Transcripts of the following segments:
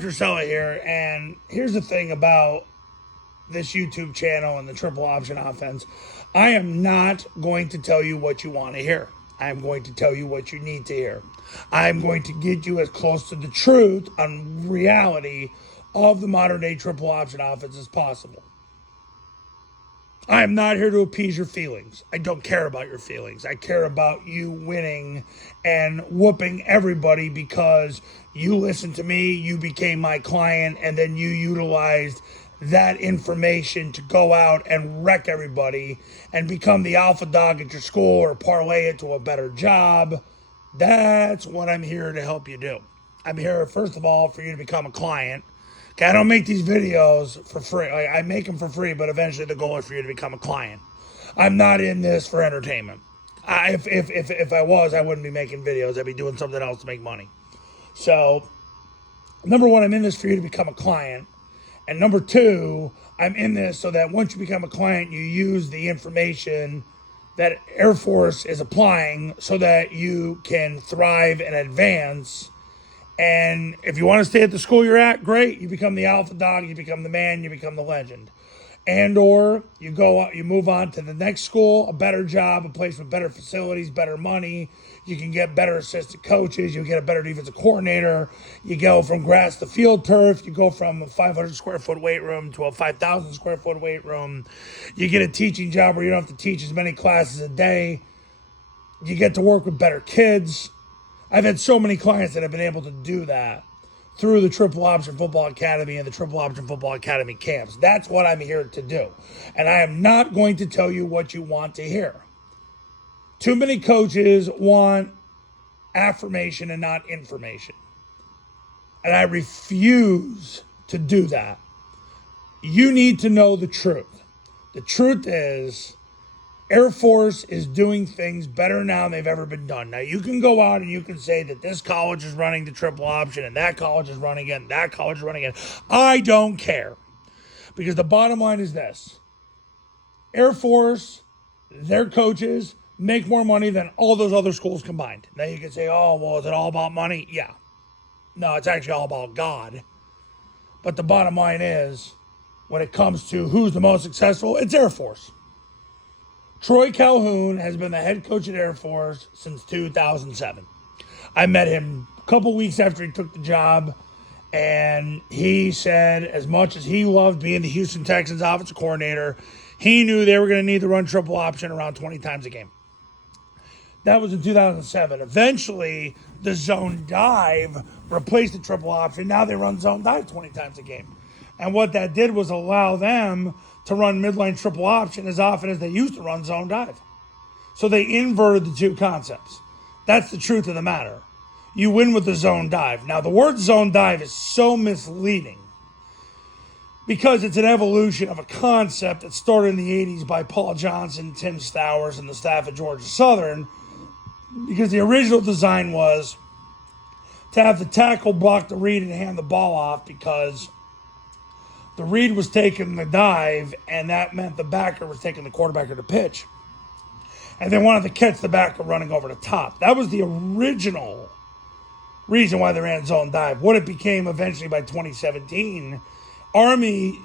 Drusella here, and here's the thing about this YouTube channel and the triple option offense. I am not going to tell you what you want to hear. I'm going to tell you what you need to hear. I'm going to get you as close to the truth on reality of the modern day triple option offense as possible. I am not here to appease your feelings. I don't care about your feelings. I care about you winning and whooping everybody because you listened to me, you became my client, and then you utilized that information to go out and wreck everybody and become the alpha dog at your school or parlay it to a better job. That's what I'm here to help you do. I'm here, first of all, for you to become a client. Okay, I don't make these videos for free. I make them for free, but eventually the goal is for you to become a client. I'm not in this for entertainment. If I was, I wouldn't be making videos. I'd be doing something else to make money. So, number one, I'm in this for you to become a client. And number two, I'm in this so that once you become a client, you use the information that Air Force is applying so that you can thrive and advance. And if you want to stay at the school you're at, great. You become the alpha dog, you become the man, you become the legend. And or you go out, you move on to the next school, a better job, a place with better facilities, better money. You can get better assistant coaches. You get a better defensive coordinator. You go from grass to field turf. You go from a 500 square foot weight room to a 5,000 square foot weight room. You get a teaching job where you don't have to teach as many classes a day. You get to work with better kids. I've had so many clients that have been able to do that through the Triple Option Football Academy and the Triple Option Football Academy camps. That's what I'm here to do. And I am not going to tell you what you want to hear. Too many coaches want affirmation and not information. And I refuse to do that. You need to know the truth. The truth is, Air Force is doing things better now than they've ever been done. Now, you can go out and you can say that this college is running the triple option and that college is running it and that college is running it. I don't care. Because the bottom line is this. Air Force, their coaches, make more money than all those other schools combined. Now, you can say, oh, well, is it all about money? Yeah. No, it's actually all about God. But the bottom line is, when it comes to who's the most successful, it's Air Force. Troy Calhoun has been the head coach at Air Force since 2007. I met him a couple weeks after he took the job, and he said as much as he loved being the Houston Texans offensive coordinator, he knew they were going to need to run triple option around 20 times a game. That was in 2007. Eventually, the zone dive replaced the triple option. Now they run zone dive 20 times a game. And what that did was allow them to run midline triple option as often as they used to run zone dive. So they inverted the two concepts. That's the truth of the matter. You win with the zone dive. Now, the word zone dive is so misleading because it's an evolution of a concept that started in the 80s by Paul Johnson, Tim Stowers, and the staff at Georgia Southern, because the original design was to have the tackle block the read and hand the ball off because the read was taking the dive, and that meant the backer was taking the quarterback to pitch. And they wanted to catch the backer running over the top. That was the original reason why they ran zone dive. What it became eventually by 2017, Army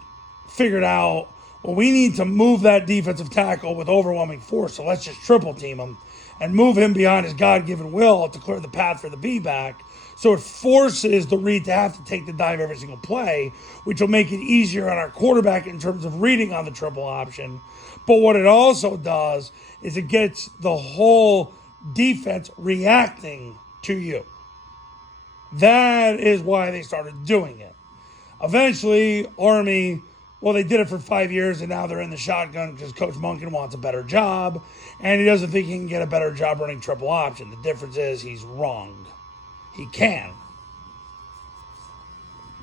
figured out, well, we need to move that defensive tackle with overwhelming force, so let's just triple team him and move him beyond his God-given will to clear the path for the B-back. So it forces the read to have to take the dive every single play, which will make it easier on our quarterback in terms of reading on the triple option. But what it also does is it gets the whole defense reacting to you. That is why they started doing it. Eventually, Army, well, they did it for 5 years, and now they're in the shotgun because Coach Monken wants a better job, and he doesn't think he can get a better job running triple option. The difference is he's wrong. He can.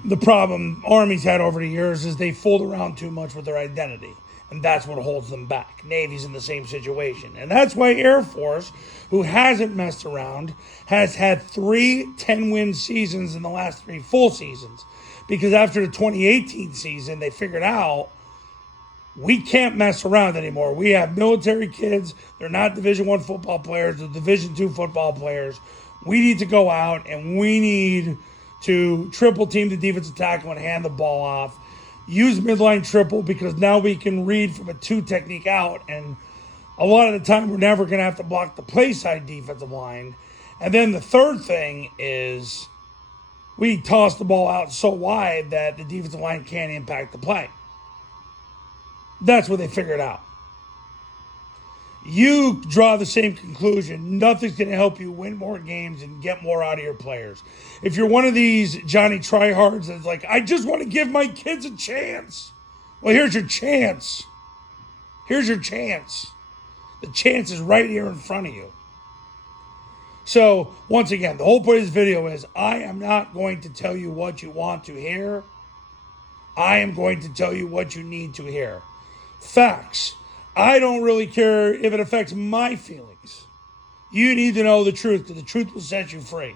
The problem Army's had over the years is they fooled around too much with their identity, and that's what holds them back. Navy's in the same situation, and that's why Air Force, who hasn't messed around, has had 3 10-win seasons in the last 3 full seasons, because after the 2018 season, they figured out we can't mess around anymore. We have military kids. They're not Division I football players. They're Division II football players. We need to go out and we need to triple team the defensive tackle and hand the ball off. Use midline triple because now we can read from a 2 technique out, and a lot of the time we're never going to have to block the play side defensive line. And then the third thing is we toss the ball out so wide that the defensive line can't impact the play. That's what they figured out. You draw the same conclusion. Nothing's going to help you win more games and get more out of your players. If you're one of these Johnny tryhards that's like, I just want to give my kids a chance. Well, here's your chance. Here's your chance. The chance is right here in front of you. So, once again, the whole point of this video is I am not going to tell you what you want to hear. I am going to tell you what you need to hear. Facts. I don't really care if it affects my feelings. You need to know the truth, because the truth will set you free.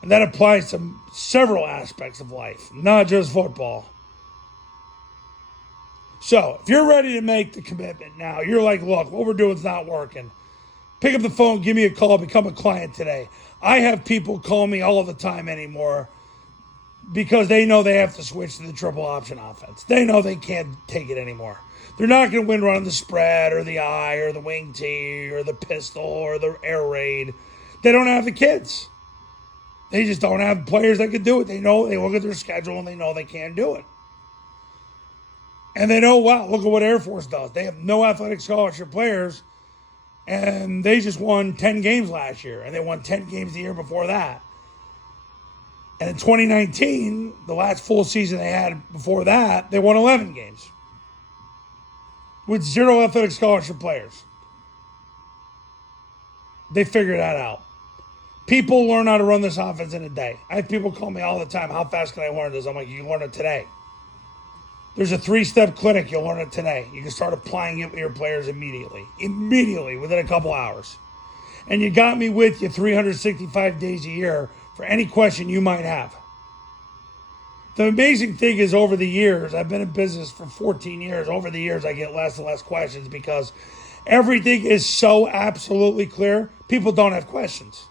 And that applies to several aspects of life, not just football. So, if you're ready to make the commitment now, you're like, look, what we're doing is not working. Pick up the phone, give me a call, become a client today. I have people call me all the time anymore because they know they have to switch to the triple option offense. They know they can't take it anymore. They're not going to win running the spread or the eye or the wing tee or the pistol or the air raid. They don't have the kids. They just don't have players that can do it. They know, they look at their schedule and they know they can't do it. And they know, wow, look at what Air Force does. They have no athletic scholarship players, and they just won 10 games last year, and they won 10 games the year before that. And in 2019, the last full season they had before that, they won 11 games with 0 athletic scholarship players. They figured that out. People learn how to run this offense in a day. I have people call me all the time, how fast can I learn this? I'm like, you can learn it today. There's a 3-step clinic. You'll learn it today. You can start applying it with your players immediately. Immediately, within a couple hours. And you got me with you 365 days a year for any question you might have. The amazing thing is, over the years, I've been in business for 14 years. Over the years, I get less and less questions because everything is so absolutely clear. People don't have questions.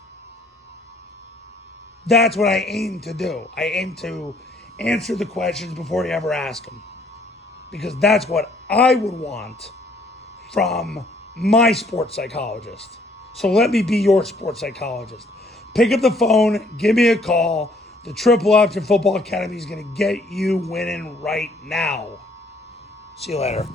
That's what I aim to do. I aim to answer the questions before you ever ask them. Because that's what I would want from my sports psychologist. So let me be your sports psychologist. Pick up the phone, give me a call. The Triple Option Football Academy is going to get you winning right now. See you later.